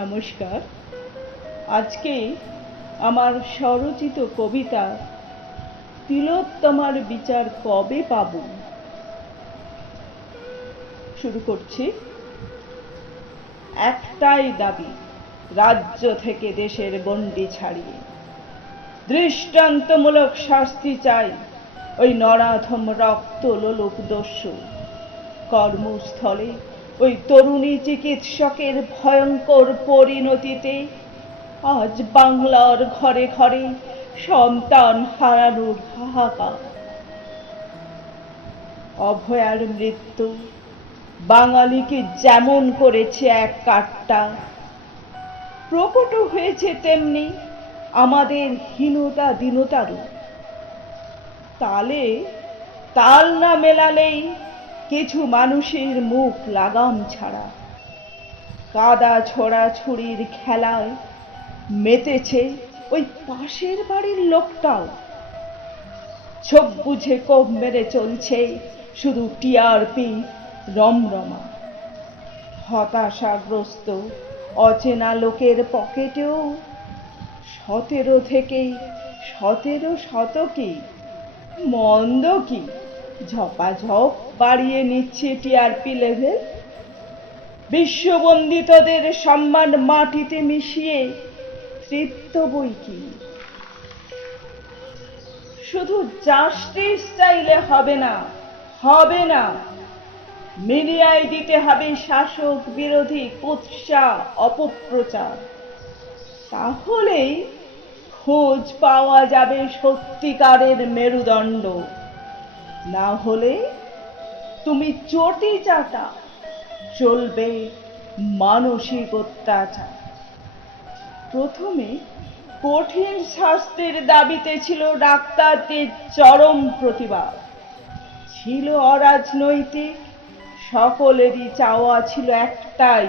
নমস্কার। আজকে আমার স্বরচিত কবিতা তিলোত্তমার বিচার কবে পাব শুরু করছি। একটাই দাবি, রাজ্য থেকে দেশের গণ্ডি ছাড়িয়ে দৃষ্টান্তমূলক শাস্তি চাই ওই নরাধম রক্ত লোলুপ দস্যু। কর্মস্থলে ওই তরুণী চিকিৎসকের ভয়ঙ্কর পরিণতিতে আজ বাংলার ঘরে ঘরে সন্তান হারানোর হাহাকার। অভয়ার মৃত্যু বাঙালিকে যেমন করেছে এক কাট্টা, প্রকট হয়েছে তেমনি আমাদের হীনতা দীনতারও। তালে তাল না মেলালেই কিছু মানুষের মুখ লাগাম ছাড়া। কাদা ছোড়াছুড়ির খেলায় মেতেছে ওই পাশের বাড়ির লোকটাও। ছোপ বুঝে কোপ মেরে চলছে শুধু টিআরপি রমরমা। হতাশাগ্রস্ত অচেনা লোকের পকেটেও 17 থেকে 17 শতকে মন্দ কি ঝপাঝপ বাড়িয়ে নিচ্ছে টিআরপি লেভেল। বিশ্ববন্দিতদের সম্মান মাটিতে মিশিয়ে তৃপ্ত বই কি। শুধু জাস্টিস চাইলে হবে না, হবে না। মিডিয়ায় দিতে হবে শাসক বিরোধী কুৎসা অপপ্রচার। তাহলেই খোঁজ পাওয়া যাবে সত্যিকারের মেরুদণ্ড। না হলে তুমি চটি চাটা, চলবে মানসিক অত্যাচার। প্রথমে কঠিন শাস্তির দাবিতে ছিল ডাক্তারদের চরম প্রতিবাদ। ছিল অরাজনৈতিক, সকলেরই চাওয়া ছিল একটাই,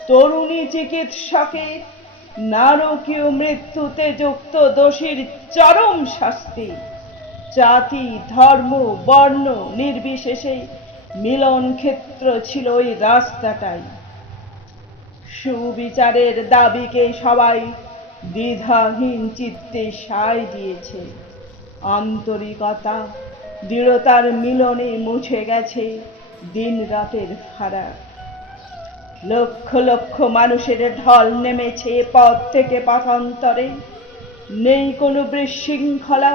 তরুণী চিকিৎসকের নারকীয় মৃত্যুতে যুক্ত দোষীর চরম শাস্তি। জাতি ধর্ম বর্ণ নির্বিশেষে মিলন ক্ষেত্র ছিল ওই রাস্তাটাই। সুবিচারের দাবিকে সবাই দ্বিধাহীন চিত্তে সায় দিয়েছে। আন্তরিকতা দৃঢ়তার মিলনে মুছে গেছে দিন রাতের ফারাক। লক্ষ লক্ষ মানুষের ঢল নেমেছে পথ থেকে পথান্তরে। নেই কোনো বিশৃঙ্খলা,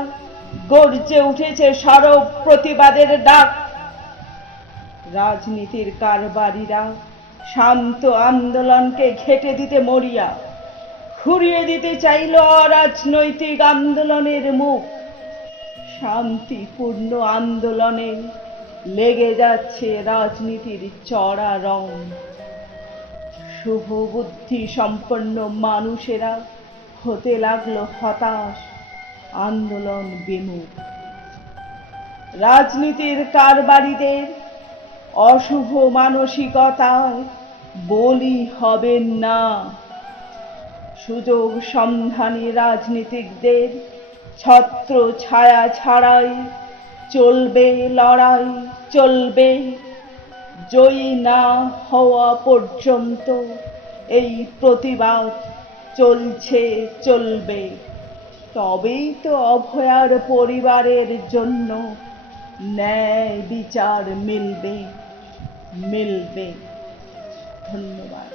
গর্জে উঠেছে সরব প্রতিবাদের ডাক। রাজনীতির কারবারিরা শান্ত আন্দোলনকে ঘেঁটে দিতে মরিয়া, ঘুরিয়ে দিতে চাইল অরাজনৈতিক আন্দোলনের মুখ। শান্তিপূর্ণ আন্দোলনে লেগে যাচ্ছে রাজনীতির চড়া রং। শুভ বুদ্ধি সম্পন্ন মানুষেরা হতে লাগলো হতাশ, আন্দোলন বিমুখ। রাজনীতির কারবারিদের অশুভ মানসিকতায় বলি হবেন না। সুযোগ সন্ধানী রাজনীতিকদের ছত্র ছায়া ছাড়াই চলবে লড়াই, চলবে। জয়ী না হওয়া পর্যন্ত এই প্রতিবাদ চলছে, চলবে। তবেই তো অভয়ার পরিবারের জন্য ন্যায় বিচার মিলবে, মিলবে। ধন্যবাদ।